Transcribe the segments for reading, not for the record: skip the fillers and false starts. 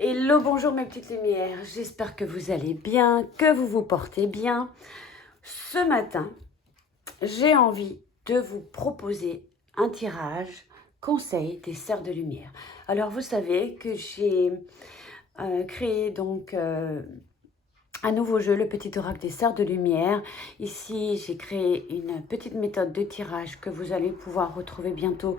Hello, bonjour mes petites lumières, j'espère que vous allez bien, que vous vous portez bien. Ce matin, j'ai envie de vous proposer un tirage conseil des sœurs de lumière. Alors vous savez que j'ai créé donc un nouveau jeu, le petit oracle des sœurs de lumière. Ici, j'ai créé une petite méthode de tirage que vous allez pouvoir retrouver bientôt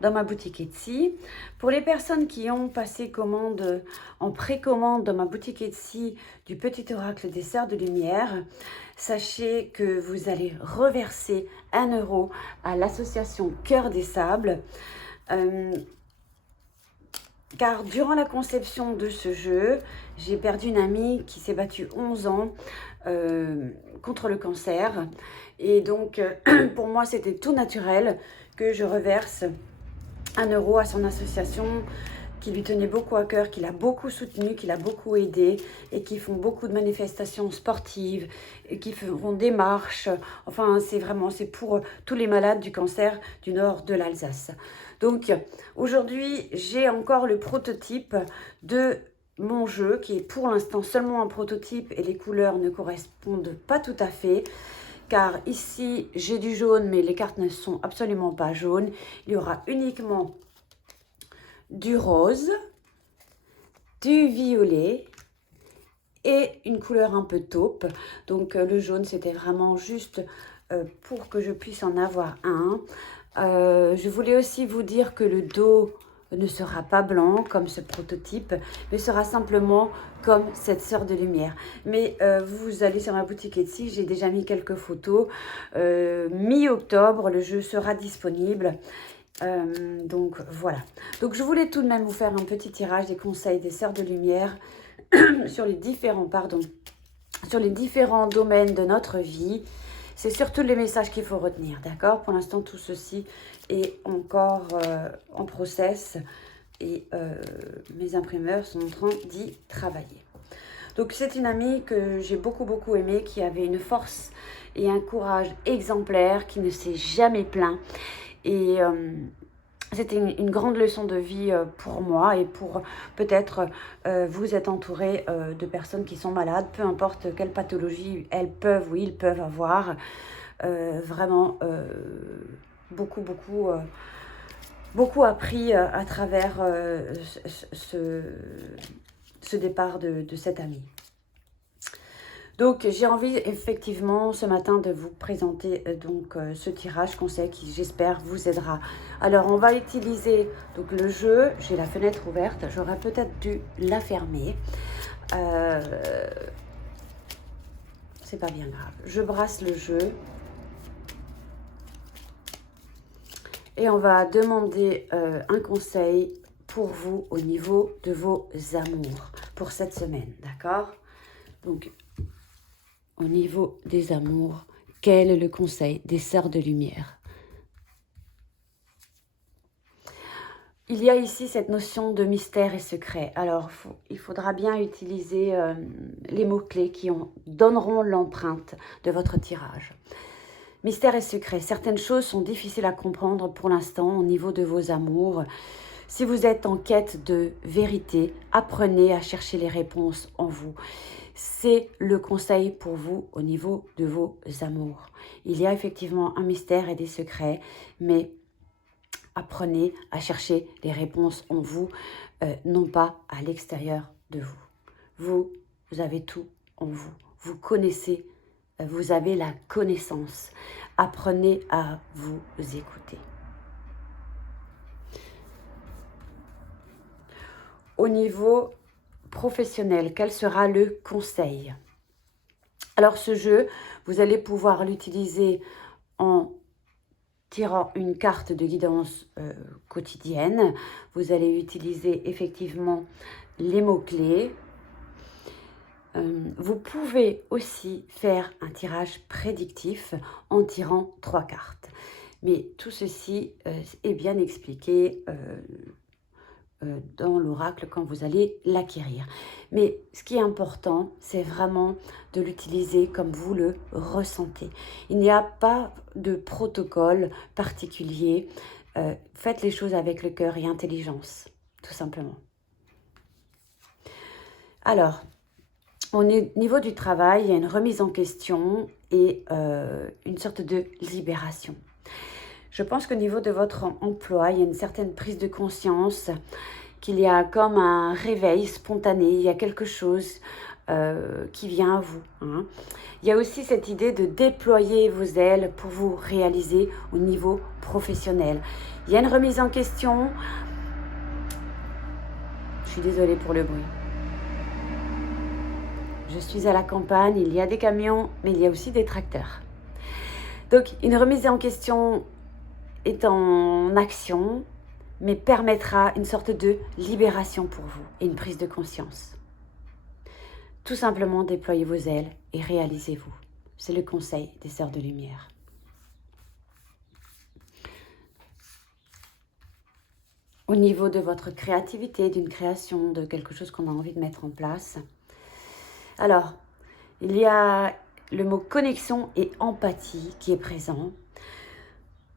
dans ma boutique Etsy. Pour les personnes qui ont passé commande en précommande dans ma boutique Etsy du petit oracle des sœurs de lumière, sachez que vous allez reverser 1 euro à l'association Cœur des Sables. Car durant la conception de ce jeu, j'ai perdu une amie qui s'est battue 11 ans contre le cancer. Et donc, pour moi, c'était tout naturel que je reverse 1 euro à son association qui lui tenait beaucoup à cœur, qui l'a beaucoup soutenu, qui l'a beaucoup aidé et qui font beaucoup de manifestations sportives et qui feront des marches. Enfin, c'est pour tous les malades du cancer du nord de l'Alsace. Donc, aujourd'hui, j'ai encore le prototype de mon jeu qui est pour l'instant seulement un prototype et les couleurs ne correspondent pas tout à fait. Car ici, j'ai du jaune, mais les cartes ne sont absolument pas jaunes. Il y aura uniquement du rose, du violet et une couleur un peu taupe. Donc le jaune, c'était vraiment juste pour que je puisse en avoir un. Je voulais aussi vous dire que le dos ne sera pas blanc comme ce prototype, mais sera simplement comme cette sœur de lumière. Mais vous allez sur ma boutique Etsy, j'ai déjà mis quelques photos. Mi-octobre, le jeu sera disponible. Donc voilà. Donc je voulais tout de même vous faire un petit tirage des conseils des sœurs de lumière sur les différents domaines de notre vie. C'est surtout les messages qu'il faut retenir, d'accord? Pour l'instant, tout ceci est encore en process et mes imprimeurs sont en train d'y travailler. Donc, c'est une amie que j'ai beaucoup aimée, qui avait une force et un courage exemplaire, qui ne s'est jamais plaint. Et c'était une grande leçon de vie pour moi et pour peut-être vous êtes entouré de personnes qui sont malades, peu importe quelle pathologie elles peuvent ou ils peuvent avoir. Vraiment beaucoup appris à travers ce départ de cette amie. Donc, j'ai envie effectivement ce matin de vous présenter ce tirage conseil qui, j'espère, vous aidera. Alors, on va utiliser donc le jeu. J'ai la fenêtre ouverte. J'aurais peut-être dû la fermer. C'est pas bien grave. Je brasse le jeu. Et on va demander un conseil pour vous au niveau de vos amours pour cette semaine. D'accord? Donc, au niveau des amours, quel est le conseil des sœurs de lumière? Il y a ici cette notion de mystère et secret. Alors, il faudra bien utiliser les mots-clés qui donneront l'empreinte de votre tirage. Mystère et secret. Certaines choses sont difficiles à comprendre pour l'instant au niveau de vos amours. Si vous êtes en quête de vérité, apprenez à chercher les réponses en vous. C'est le conseil pour vous au niveau de vos amours. Il y a effectivement un mystère et des secrets, mais apprenez à chercher les réponses en vous, non pas à l'extérieur de vous. Vous avez tout en vous. Vous connaissez, vous avez la connaissance. Apprenez à vous écouter. Au niveau professionnel, quel sera le conseil? Alors ce jeu, vous allez pouvoir l'utiliser en tirant une carte de guidance quotidienne. Vous allez utiliser effectivement les mots-clés. Vous pouvez aussi faire un tirage prédictif en tirant 3 cartes. Mais tout ceci est bien expliqué dans l'oracle quand vous allez l'acquérir. Mais ce qui est important, c'est vraiment de l'utiliser comme vous le ressentez. Il n'y a pas de protocole particulier. Faites les choses avec le cœur et intelligence, tout simplement. Alors, au niveau du travail, il y a une remise en question et une sorte de libération. Je pense qu'au niveau de votre emploi, il y a une certaine prise de conscience, qu'il y a comme un réveil spontané, il y a quelque chose qui vient à vous. Hein. Il y a aussi cette idée de déployer vos ailes pour vous réaliser au niveau professionnel. Il y a une remise en question. Je suis désolée pour le bruit. Je suis à la campagne, il y a des camions, mais il y a aussi des tracteurs. Donc, une remise en question est en action, mais permettra une sorte de libération pour vous et une prise de conscience. Tout simplement, déployez vos ailes et réalisez-vous. C'est le conseil des Sœurs de Lumière. Au niveau de votre créativité, d'une création, de quelque chose qu'on a envie de mettre en place. Alors, il y a le mot connexion et empathie qui est présent.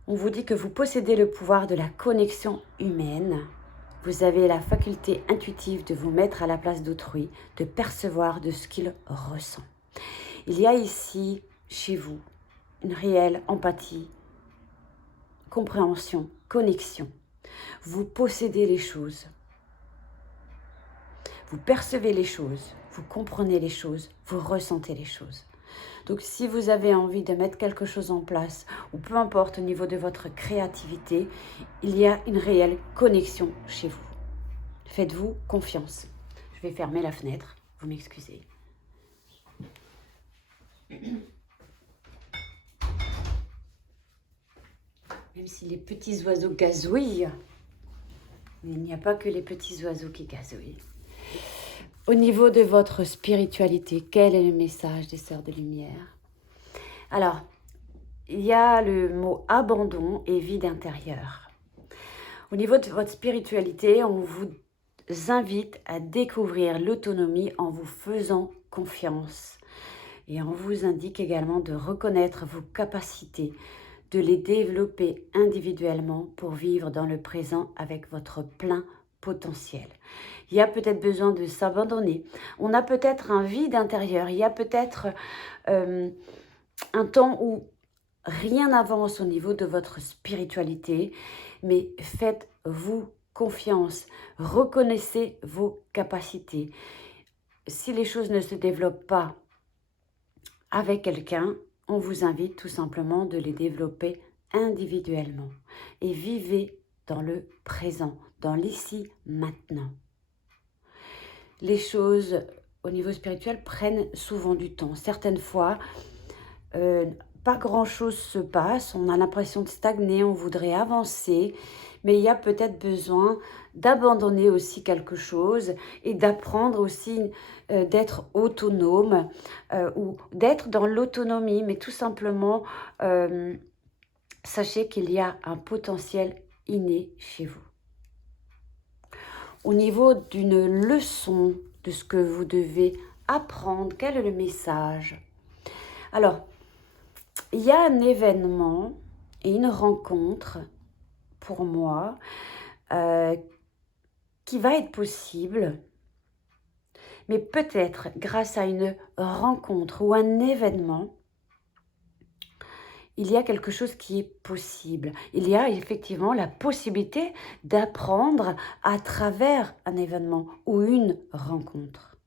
On vous dit que vous possédez le pouvoir de la connexion humaine. Vous avez la faculté intuitive de vous mettre à la place d'autrui, de percevoir de ce qu'il ressent. Il y a ici, chez vous, une réelle empathie, compréhension, connexion. Vous possédez les choses. Vous percevez les choses, vous comprenez les choses, vous ressentez les choses. Donc si vous avez envie de mettre quelque chose en place, ou peu importe au niveau de votre créativité, il y a une réelle connexion chez vous. Faites-vous confiance. Je vais fermer la fenêtre, vous m'excusez. Même si les petits oiseaux gazouillent, mais il n'y a pas que les petits oiseaux qui gazouillent. Au niveau de votre spiritualité, quel est le message des Sœurs de Lumière? Alors, il y a le mot abandon et vide intérieur. Au niveau de votre spiritualité, on vous invite à découvrir l'autonomie en vous faisant confiance. Et on vous indique également de reconnaître vos capacités, de les développer individuellement pour vivre dans le présent avec votre plein potentiel. Il y a peut-être besoin de s'abandonner. On a peut-être un vide intérieur. Il y a peut-être un temps où rien n'avance au niveau de votre spiritualité, mais faites-vous confiance. Reconnaissez vos capacités. Si les choses ne se développent pas avec quelqu'un, on vous invite tout simplement de les développer individuellement. Et vivez dans le présent, dans l'ici, maintenant. Les choses au niveau spirituel prennent souvent du temps. Certaines fois, pas grand-chose se passe, on a l'impression de stagner, on voudrait avancer, mais il y a peut-être besoin d'abandonner aussi quelque chose et d'apprendre aussi d'être autonome ou d'être dans l'autonomie, mais tout simplement, sachez qu'il y a un potentiel inné chez vous. Au niveau d'une leçon de ce que vous devez apprendre, quel est le message? Alors, il y a un événement et une rencontre pour moi qui va être possible, mais peut-être grâce à une rencontre ou un événement, il y a quelque chose qui est possible. Il y a effectivement la possibilité d'apprendre à travers un événement ou une rencontre.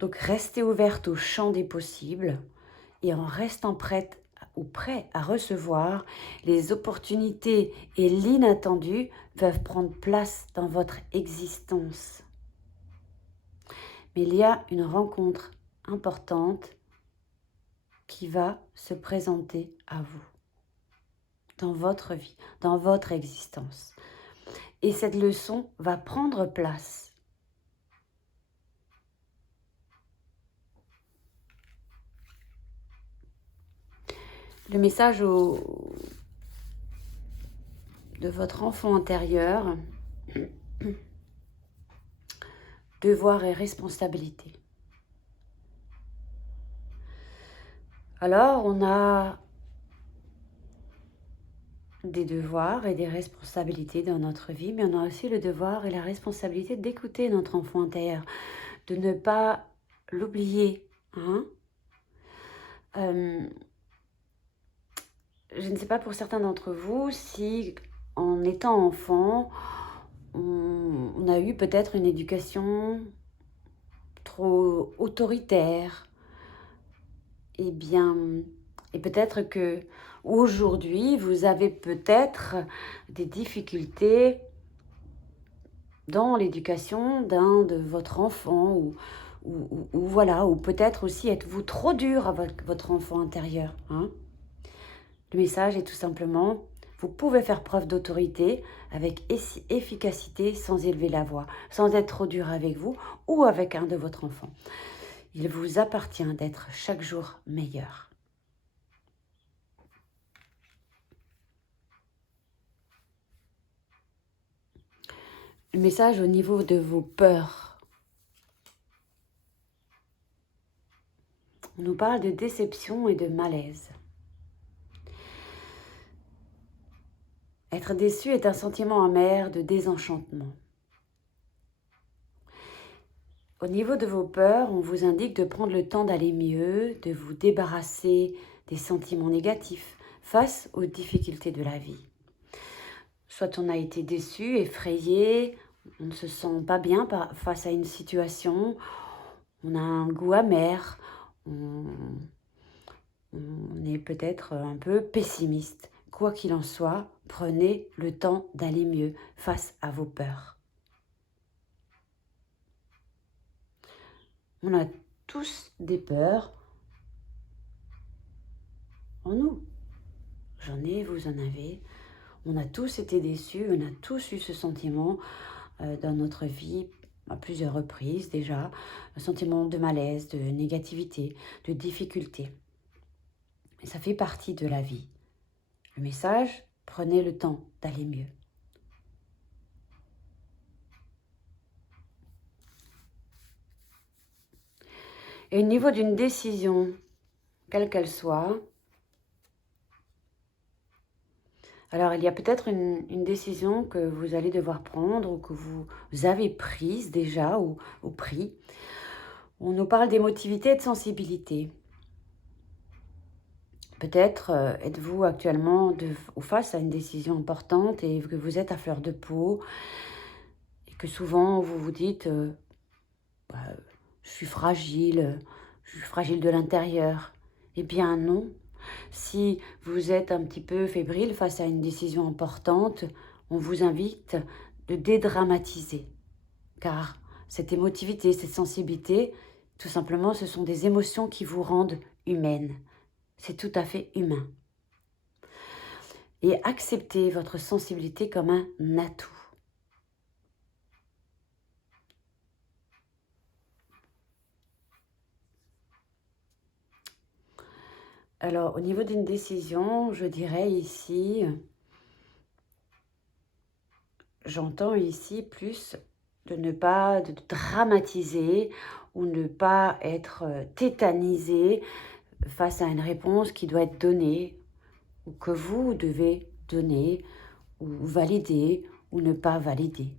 Donc restez ouverte au champ des possibles et en restant prête ou prêt à recevoir, les opportunités et l'inattendu peuvent prendre place dans votre existence. Mais il y a une rencontre importante qui va se présenter à vous, dans votre vie, dans votre existence. Et cette leçon va prendre place. Le message de votre enfant intérieur, devoir et responsabilité. Alors, on a des devoirs et des responsabilités dans notre vie, mais on a aussi le devoir et la responsabilité d'écouter notre enfant intérieur, de ne pas l'oublier. Hein. Je ne sais pas pour certains d'entre vous si, en étant enfant, on a eu peut-être une éducation trop autoritaire. Eh bien, et peut-être que aujourd'hui, vous avez peut-être des difficultés dans l'éducation d'un de votre enfant ou voilà, ou peut-être aussi êtes-vous trop dur avec votre enfant intérieur. Hein. Le message est tout simplement, vous pouvez faire preuve d'autorité avec efficacité sans élever la voix, sans être trop dur avec vous ou avec un de votre enfant. Il vous appartient d'être chaque jour meilleur. Le message au niveau de vos peurs. On nous parle de déception et de malaise. Être déçu est un sentiment amer de désenchantement. Au niveau de vos peurs, on vous indique de prendre le temps d'aller mieux, de vous débarrasser des sentiments négatifs face aux difficultés de la vie. Soit on a été déçu, effrayé, on ne se sent pas bien face à une situation, on a un goût amer, on est peut-être un peu pessimiste. Quoi qu'il en soit, prenez le temps d'aller mieux face à vos peurs. On a tous des peurs en nous. J'en ai, vous en avez. On a tous été déçus, on a tous eu ce sentiment dans notre vie à plusieurs reprises déjà. Un sentiment de malaise, de négativité, de difficulté. Et ça fait partie de la vie. Le message, prenez le temps d'aller mieux. Et au niveau d'une décision, quelle qu'elle soit, alors il y a peut-être une décision que vous allez devoir prendre ou que vous avez prise déjà ou pris. On nous parle d'émotivité et de sensibilité. Peut-être êtes-vous actuellement face à une décision importante et que vous êtes à fleur de peau et que souvent vous vous dites je suis fragile de l'intérieur. Eh bien non, si vous êtes un petit peu fébrile face à une décision importante, on vous invite de dédramatiser. Car cette émotivité, cette sensibilité, tout simplement, ce sont des émotions qui vous rendent humaine. C'est tout à fait humain. Et acceptez votre sensibilité comme un atout. Alors, au niveau d'une décision, je dirais ici, j'entends ici plus de ne pas dramatiser ou ne pas être tétanisé face à une réponse qui doit être donnée ou que vous devez donner ou valider ou ne pas valider.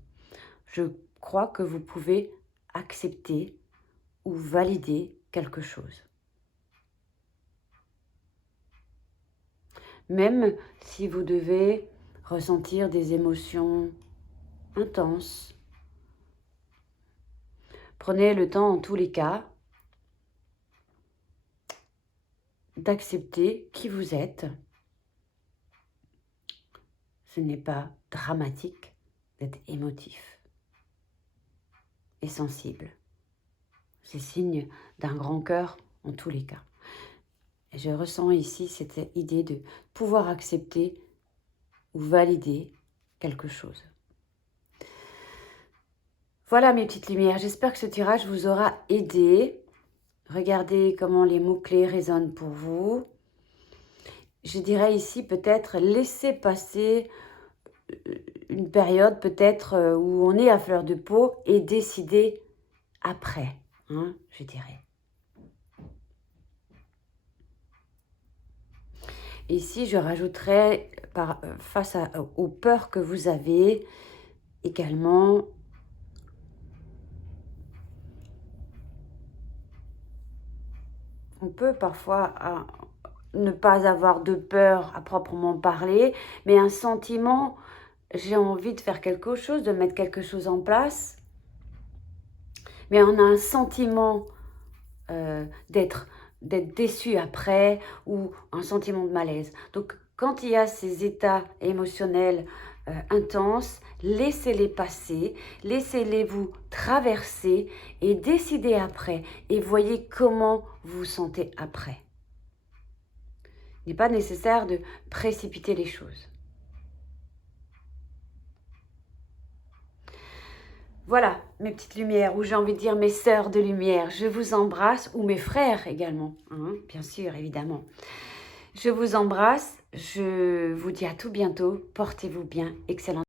Je crois que vous pouvez accepter ou valider quelque chose. Même si vous devez ressentir des émotions intenses, prenez le temps en tous les cas d'accepter qui vous êtes. Ce n'est pas dramatique d'être émotif et sensible. C'est signe d'un grand cœur en tous les cas. Et je ressens ici cette idée de pouvoir accepter ou valider quelque chose. Voilà mes petites lumières, j'espère que ce tirage vous aura aidé. Regardez comment les mots-clés résonnent pour vous. Je dirais ici peut-être laisser passer une période peut-être où on est à fleur de peau et décider après, hein, je dirais. Ici, je rajouterais face aux peurs que vous avez également on peut parfois ne pas avoir de peur à proprement parler, mais un sentiment, j'ai envie de faire quelque chose, de mettre quelque chose en place, mais on a un sentiment d'être déçu après ou un sentiment de malaise. Donc, quand il y a ces états émotionnels intenses, laissez-les passer, laissez-les vous traverser et décidez après et voyez comment vous vous sentez après. Il n'est pas nécessaire de précipiter les choses. Voilà, mes petites lumières, ou j'ai envie de dire mes sœurs de lumière, je vous embrasse, ou mes frères également, hein, bien sûr, évidemment. Je vous embrasse, je vous dis à tout bientôt, portez-vous bien, excellente